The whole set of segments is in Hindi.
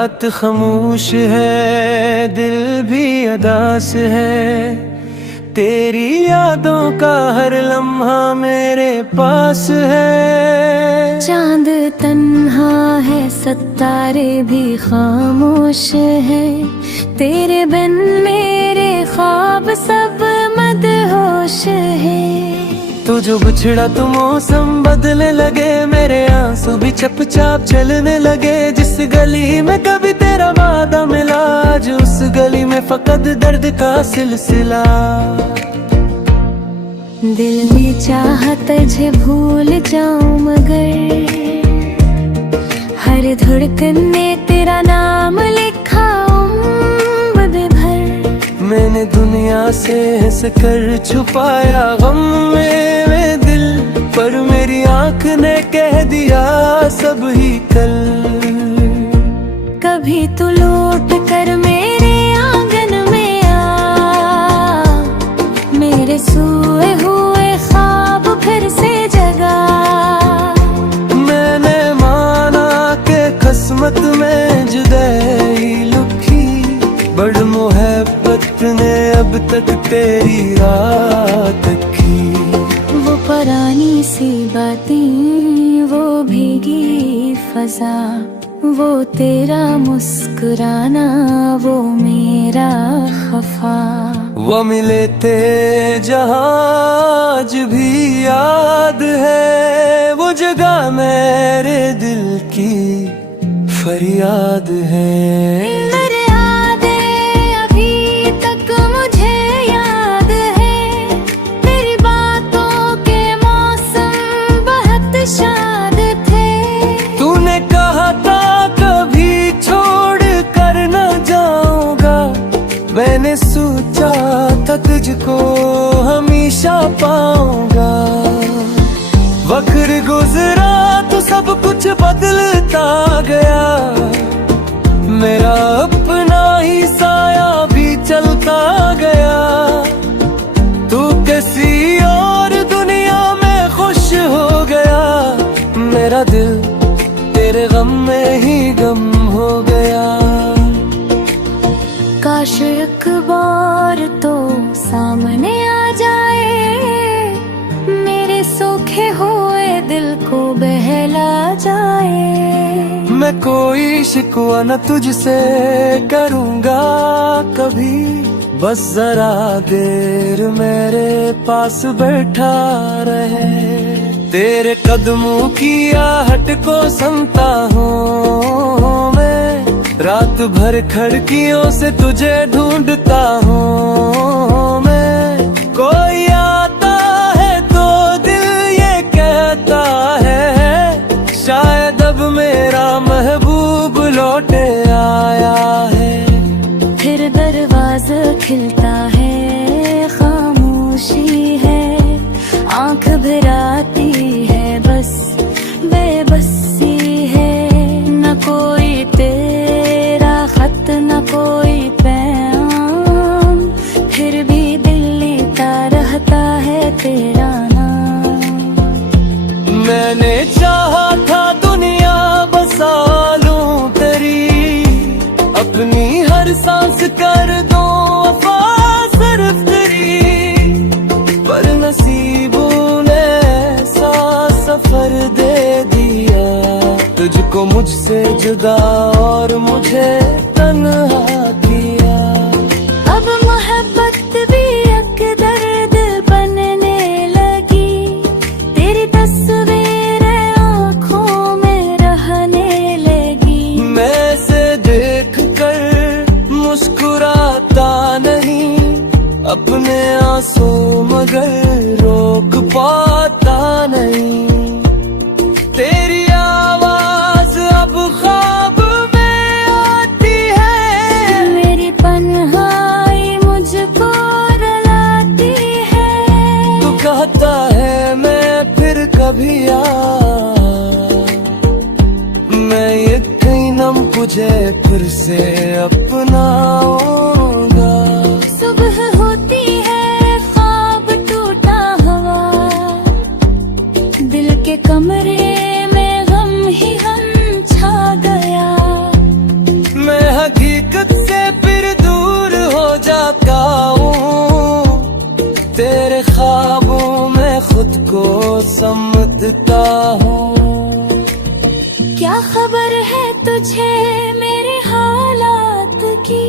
रात खामोश है, दिल भी अदास है, तेरी यादों का हर लम्हा मेरे पास है। चांद तन्हा है, सितारे भी खामोश है, तेरे बिन मेरे ख्वाब सब मदहोश है। तो जो बिछड़ा तो मौसम बदलने लगे, मेरे आंसू भी चुपचाप चलने लगे। जिस गली में कभी तेरा वादा मिला, आज उस गली में फकत दर्द का सिलसिला। दिल ने चाहा तुझे भूल जाऊं, मगर हर धड़कन ने तेरा नाम लिखा उम्र भर। मैंने दुनिया से हंस कर छुपाया गम में दिल, पर मेरी आंख ने कह दिया सब ही कल। कभी तू लौट कर मेरे आंगन में आ, मेरे सोए हुए ख्वाब फिर से जगा। मैंने माना कि किस्मत में जुदाई लुकी, बड़ मोहब्बत ने अब तक तेरी रात की। वो पुरानी सी बातें, वो भीगी फजा, वो तेरा मुस्कुराना, वो मेरा खफा। वो मिले थे जहाँ आज भी याद है, वो जगह मेरे दिल की फरियाद है। मैंने सोचा था तुझको हमेशा पाऊंगा, वक्त गुजरा तो सब कुछ बदलता गया। मेरा अपना ही साया भी चलता गया, तू किसी और दुनिया में खुश हो गया। मेरा दिल तेरे गम में ही गम हो गया। काश एक बार तो सामने आ जाए, मेरे सूखे हुए दिल को बहला जाए। मैं कोई शिकवा न तुझसे करूँगा कभी, बस जरा देर मेरे पास बैठा रहे। तेरे कदमों की आहट को सुनता हूँ मैं, रात भर खिड़कियों से तुझे ढूंढता हूँ मैं। कोई आता है तो दिल ये कहता है, शायद अब मेरा महबूब लौटे आया है। फिर दरवाजा खिलता है, खामोशी है, आंख भराती है, बस बेबसी है। न कोई तेरा खत, न कोई पैगाम, फिर भी दिल लेता रहता है तेरा नाम। मैंने चाहा था दुनिया बसा लूं तेरी, अपनी हर सांस कर दूं वफा सिर्फ तेरी, पर नसीबों ने ऐसा सफर दे दिया, तुझको मुझसे जुदा और मुझे तन्हा किया। अब मोहब्बत भी एक दर्द बनने लगी, तेरी तस्वीर आँखों में रहने लगी। मैं से देख कर मुस्कुराता नहीं, अपने आंसू मगर रोक पाता नहीं। तेरी आवाज अब ख्वाब में आती है, मेरी पन्हाई मुझको रुलाती है। तू कहता है मैं फिर कभी आ, मैं यकीनन तुझे फिर से अपनाऊंगा। सुबह होती है ख्वाब टूटा हुआ, दिल के कमरे में गम ही गम छा गया। बहकाऊं, तेरे ख्वाबों में खुद को समझता हूँ। क्या खबर है तुझे मेरे हालात की,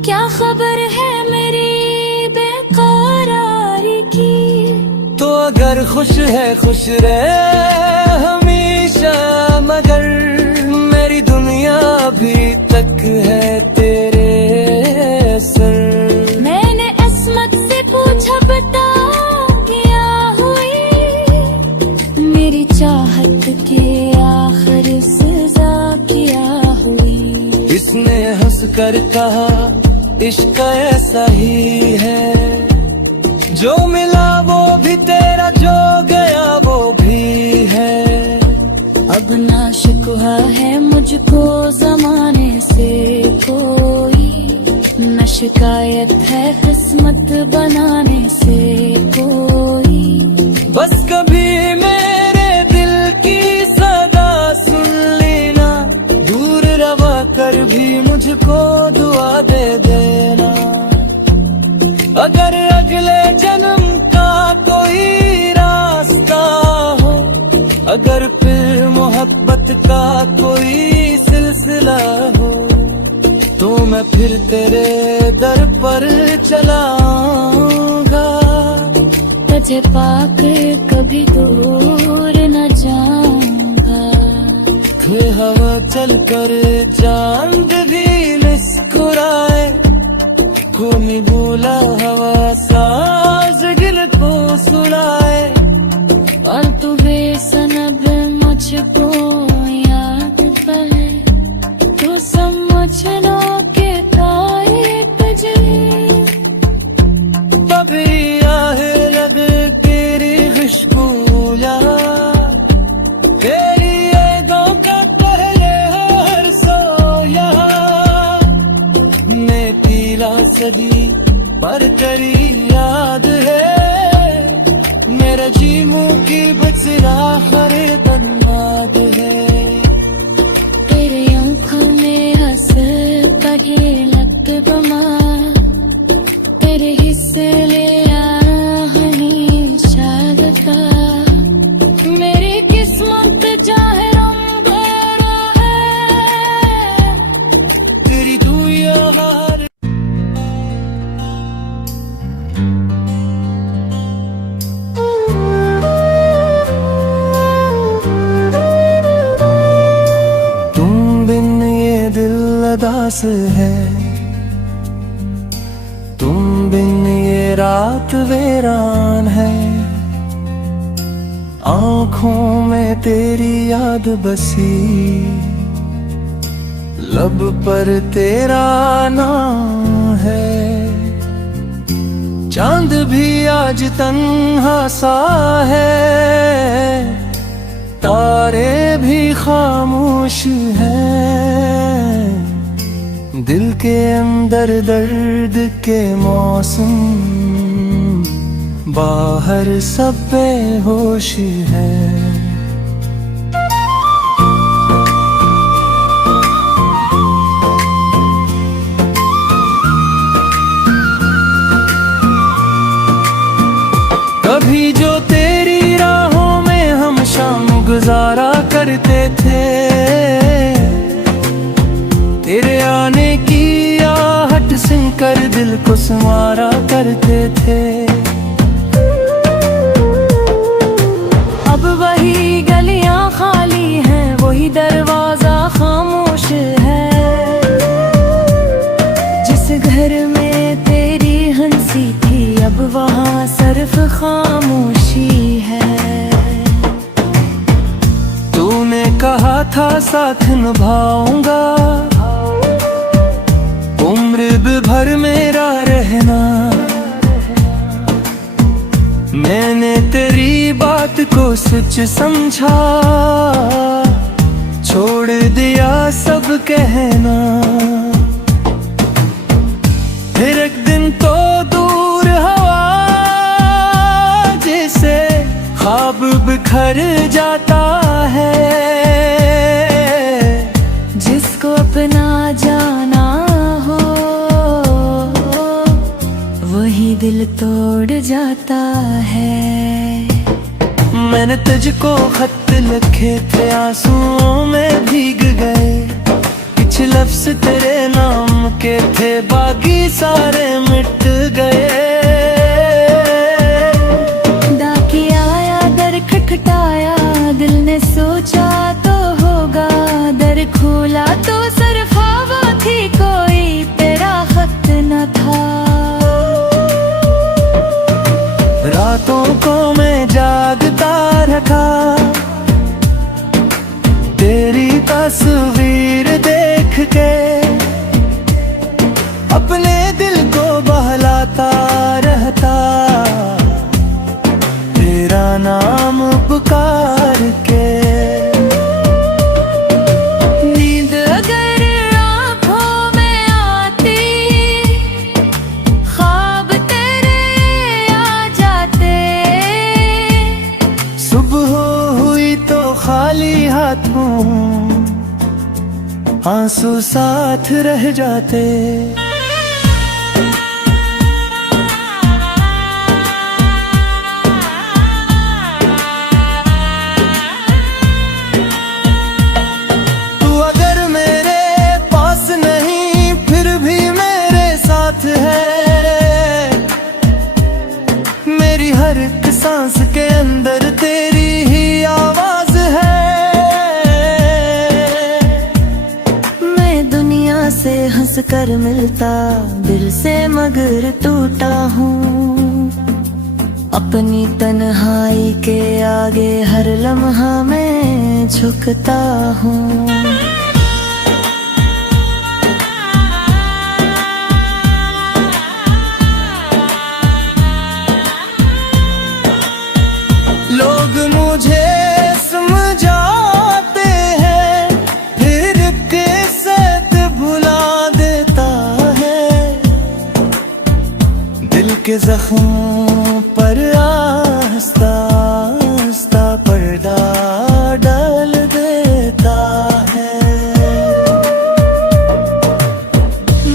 क्या खबर है मेरी बेकरारी की। तो अगर खुश है खुश रहे हमेशा, मगर मेरी दुनिया अभी तक है तेरे सर। मैंने अस्मत से पूछा बता क्या हुई, मेरी चाहत के आखिर सजा क्या हुई। इसने हंस कर कहा इश्क ऐसा ही है, जो मिला वो भी तेरा, जो गया वो भी है। अब ना शिकवा है मुझको जमाने से कोई, न शिकायत है किस्मत बनाने से कोई। बस कभी मेरे दिल की सदा सुन लेना, दूर रवा कर भी मुझको दुआ दे देना। अगर अगले जन्म का कोई रास्ता हो, अगर फिर मोहब्बत का कोई सिलसिला हो, तो मैं फिर तेरे दर पर चला आऊंगा। तुझे पाकर कभी दूर न जाऊंगा। फिर हवा चल कर चांद भी मुस्कुराए, घूमी भूला हवा साज दिल को सुनाए। और तू बेसनब मुझको याद पड़े, तू समझ लो के तारीफ तुझे। कभी आहे लग तेरी खुशबू याद, तेरी यादों का पहले हर सोया। मैं पीला सदी पर तेरी याद है, मेरा जी मुंह की बचरा हरे बर्बाद है। तेरे आँखों में हंस बगे लग बमा, तेरे हिस्से ले आहनी शागता। मेरी किस्मत चाहे रंग है, तेरी तू यार। तुम बिन ये दिल अदास है, तुम बिन ये रात वीरान है। आँखों में तेरी याद बसी, लब पर तेरा नाम है। चांद भी आज तन्हा सा है, तारे भी खामोश हैं। दिल के अंदर दर्द के मौसम, बाहर सब बेहोश है। कभी जो तेरी राहों में हम शाम गुजारा करते थे, तेरे आने की आहट सुनकर दिल को संवारा करते थे। अब वही गलियां खाली हैं, वही दरवाजा खामोश है। जिस घर में तेरी हंसी थी, अब वहाँ सिर्फ खामोशी है। तूने कहा था साथ निभाऊंगा, उम्र भर मेरा रहना। मैंने तेरी बात को सच समझा, छोड़ दिया सब कहना। फिर एक दिन तो दूर हवा जैसे ख्वाब बिखर जाता है। जिसको अपना जाना हो दिल तोड़ जाता है। मैंने तुझको खत लिखे थे, आंसुओं में भीग गए। कुछ लफ्ज तेरे नाम के थे, बाकी सारे मिट गए। डाकी आया, दर खटखटाया, दिल ने सोचा तो होगा। दर खोला तो सिर्फ हवा थी, कोई तेरा खत न था। रातों को मैं जागता रखा, तेरी तस्वीर देख के अपने दिल को बहलाता रहता, तेरा नाम पुकार के। नींद अगर आँखों में आती, ख्वाब तेरे आ जाते। सुबह हुई तो खाली हाथों, आंसू साथ रह जाते। तू अगर मेरे पास नहीं, फिर भी मेरे साथ है। मेरी हर एक सांस के अंदर तेरी ही आवाज है। से हंस कर मिलता, दिल से मगर टूटा हूँ। अपनी तन्हाई के आगे हर लम्हा मैं झुकता हूँ। लोग मुझे समझाते हैं, फिर कैसे भुला देता है। दिल के जख्मों पर आहिस्ता आहिस्ता पर्दा डाल देता है।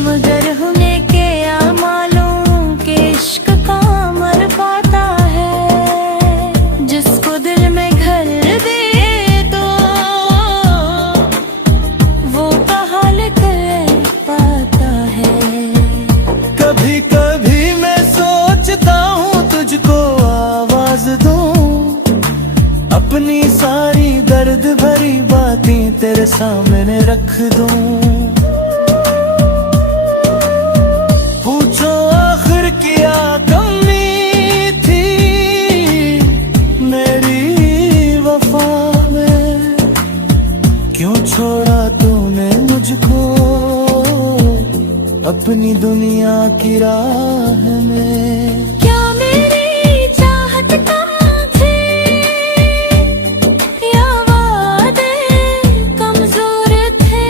मगर होने के आमालों के इश्क का मर पाता है। जिसको दिल में घर दे तो वो कहाँ लेकर पाता है। कभी कभी मैं सोचता हूँ तुझको आवाज दूं, अपनी सारी दर्द भरी बातें तेरे सामने रख दूं। पूछो आखिर क्या कमी थी मेरी वफा में, क्यों छोड़ा तूने मुझको अपनी दुनिया की राह में। क्या मेरी चाहत कहाँ थी, या वादे कमजोर थे।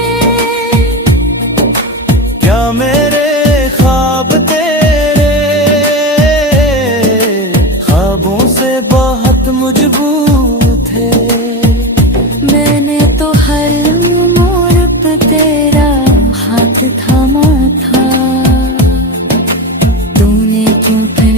क्या मेरे ख्वाब तेरे ख्वाबों से बहुत मजबूत थे। मैंने तो हर मोड़ पे तेरा हाथ थामा था। तूने क्यों फिर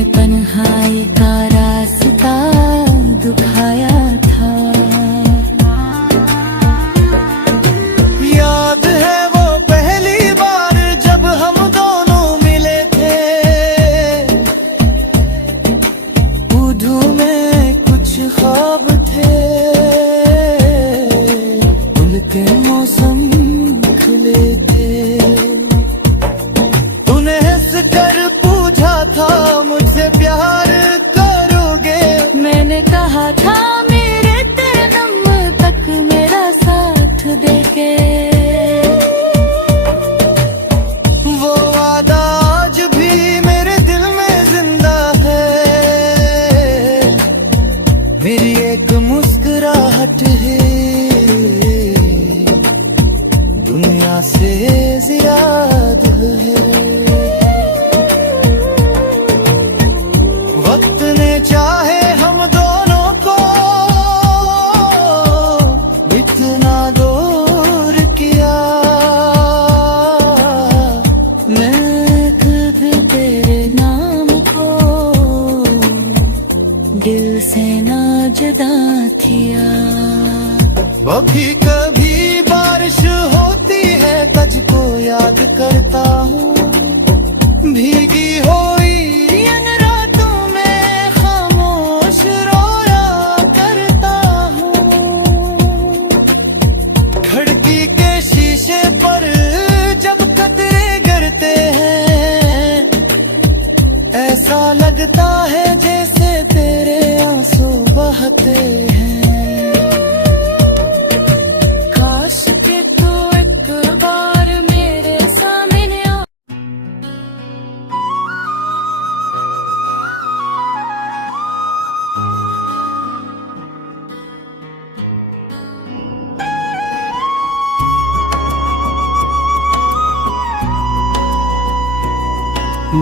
से ना जुदा किया। कभी कभी बारिश होती है, तुझको याद करता हूँ। भीगी हुई इन रातों में खामोश रोया करता हूँ। खिड़की के शीशे पर जब कतरे गिरते हैं, ऐसा लगता है जैसे तेरे आंसू बहते हैं। काश के तू एक बार मेरे सामने आ।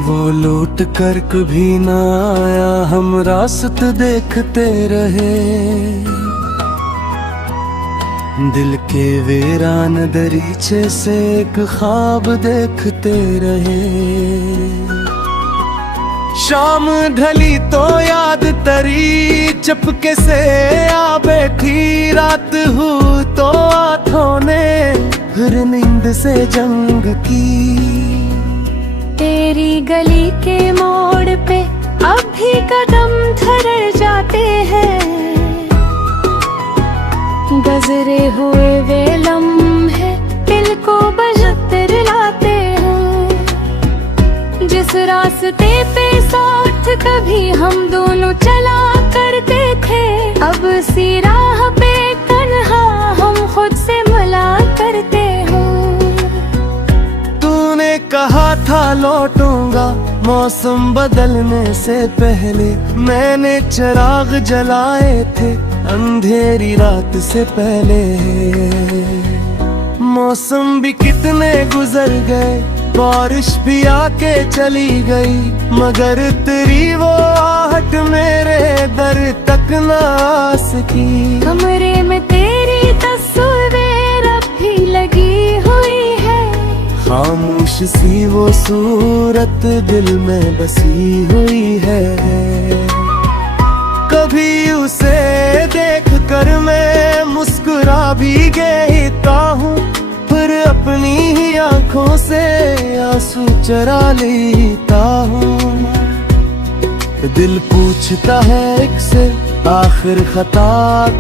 वो लौट कर कभी ना आया, हम रास्ते देखते रहे। दिल के वीरान दरीचे से एक ख्वाब देखते रहे। शाम ढली तो याद तरी चपके से आ बैठी। रात हुई तो आँखों ने फिर नींद से जंग की। तेरी गली के मोड़ पे अब भी कदम धर जाते हैं। गजरे हुए वे लम्हे दिल को बजतर लाते हैं। जिस रास्ते पे साथ कभी हम दोनों चला करते थे, अब सी राह पे तन्हा हम खुद से मिला करते हैं। तूने कहा था लौटूंगा मौसम बदलने से पहले। मैंने चिराग जलाए थे अंधेरी रात से पहले। मौसम भी कितने गुजर गए, बारिश भी आके चली गई, मगर तेरी वो आहट मेरे दर तक ना आ सकी। कमरे में तेरी तस्वीर अब भी लगी हुई है। खामोश सी वो सूरत दिल में बसी हुई है। कभी उसे देख कर मैं मुस्कुरा भी देता हूँ, फिर अपनी ही आंखों से आंसू चरा लेता हूँ। दिल पूछता है एक से आखिर खता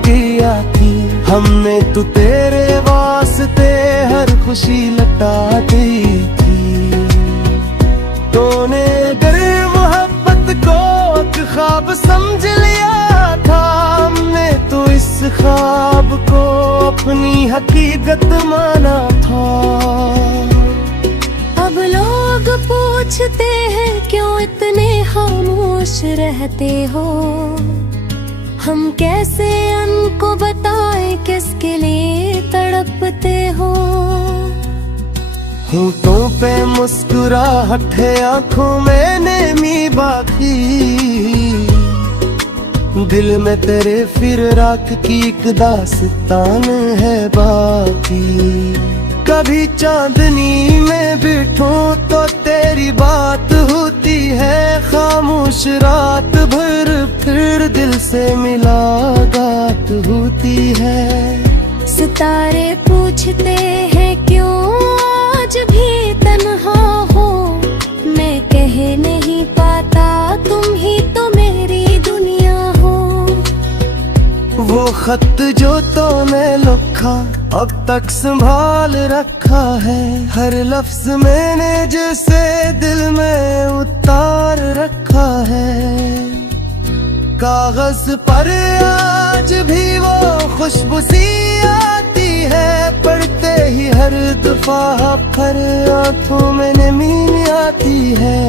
किया थी हमने, तो तेरे वास्ते हर खुशी लटा दी थी। तूने अगर मोहब्बत को एक ख्वाब समझ लिया था, हमने तो इस ख्वाब को अपनी हकीकत माना था। अब लोग पूछते हैं क्यों इतने खामोश रहते हो। हम कैसे उनको बताएं किसके लिए तड़पते हो। होठों पे मुस्कुराहट है, आंखों में नमी बाकी। दिल में तेरे फिर राख की एक दास्तान है बाकी। कभी चांदनी में बैठूं तो तेरी बात होती है, खामोश रात भर फिर दिल से मुलाकात होती है। सितारे पूछते हैं क्यों आज भी तन्हा हो, मैं कह नहीं पाता तुम ही तो मेरी दुनिया हो। वो खत जो तूने लिखा अब तक संभाल रखा है, हर लफ्ज मैंने जैसे दिल में उतार रखा है। कागज पर आज भी वो खुशबू सी आती है, पढ़ते ही हर दफा हर आंखों में नमी आती है।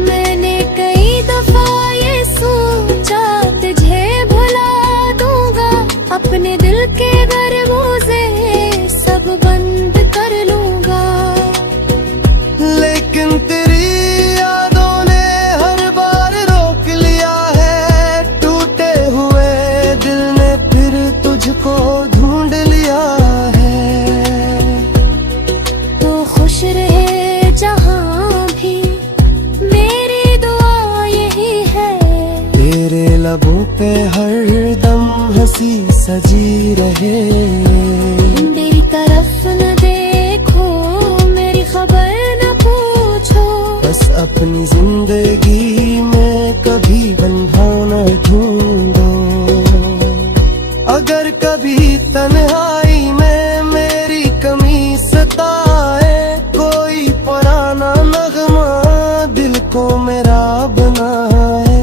मैंने कई दफा ये सोचा तुझे भुला दूंगा, अपने दिल के दरवाजे सब बंद कर लूंगा। लेकिन तेरी यादों ने हर बार रोक लिया है, टूटे हुए दिल ने फिर तुझको ढूंढ लिया है। तो खुश रहे जहां भी पे हर दम हंसी सजी रहे। मेरी तरफ न देखो, मेरी खबर न पूछो, बस अपनी जिंदगी में कभी बंधन न ढूंढो। अगर कभी तन्हाई में मेरी कमी सताए, कोई पुराना नगमा दिल को मेरा बनाए।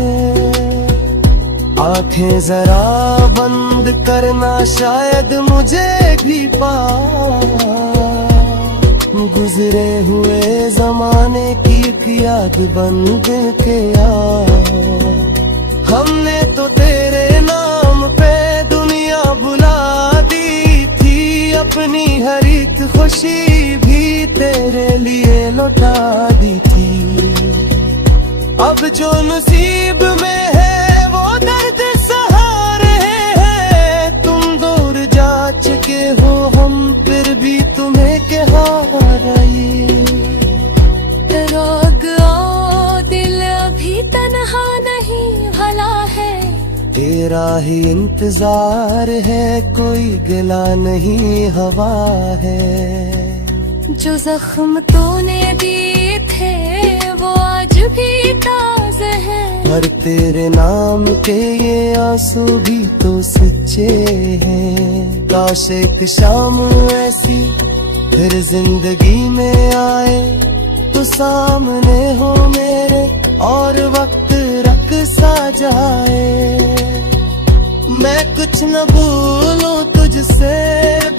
आंखें जरा बंद करना, शायद मुझे भी गुजरे हुए जमाने की एक याद बन के आओ। हमने तो तेरे नाम पे दुनिया बुला दी थी, अपनी हर एक खुशी भी तेरे लिए लौटा दी थी। अब जो नसीब में है वो दर्द सहा रहे हैं। तुम दूर जा चुके हो, हम फिर भी तुम्हें क्या रही। रोग ओ दिल अभी तन्हा नहीं भला है। तेरा ही इंतजार है, कोई गिला नहीं हवा है। जो जख्म तूने दिए थे वो आज भी ताज़ा है। पर तेरे नाम के ये आंसू भी तो सच्चे हैं। काश एक शाम ऐसी फिर जिंदगी में आए, तो सामने हो मेरे और वक्त रख सा जाए। मैं कुछ न भूलूं तुझसे,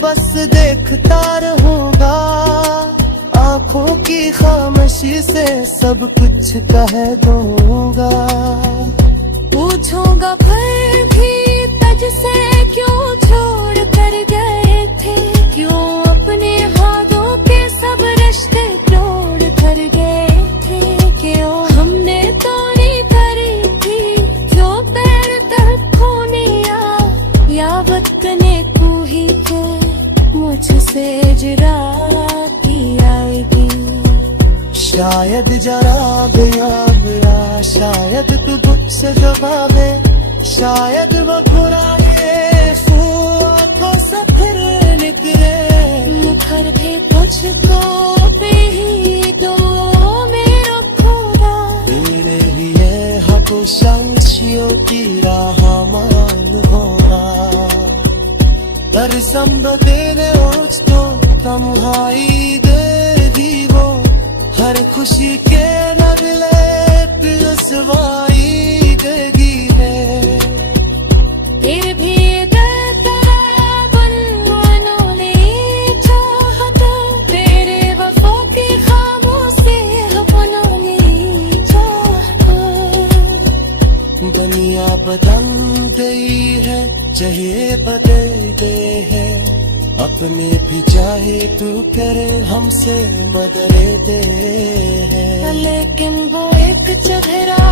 बस देखता रहूंगा। आंखों की खामोशी से सब कुछ कह दूंगा। पूछूंगा फिर भी तुझसे, क्यों छोड़ कर गए थे, क्यों अपने हाथों के सब रिश्ते तोड़ कर गए थे। क्यों हमने तोड़ी करी थी, क्यों पैर तक खूनिया, या वक्त ने तू ही के मुझसे जुरा कियाएगी। शायद जरा गया, शायद तू मुझसे जवाबे, शायद वो बुराए आंखों से फिर निकले। मुखर भी तुझको पे ही दो मेरा खुदा। तेरे लिए हक शंशियों की राह मान होना। दरसम तेरे ओठ तो तन्हाई देगी वो, हर खुशी के बदले रसवाई देगी है। ये भी बनवानों ने चाहता, तेरे वफा की ख्वाबों से बनाने चाहता। दुनिया बदल गई है, जहे बदलते हैं। अपने भी चाहे तू करे, हमसे मदरे दे है। लेकिन वो एक चेहरा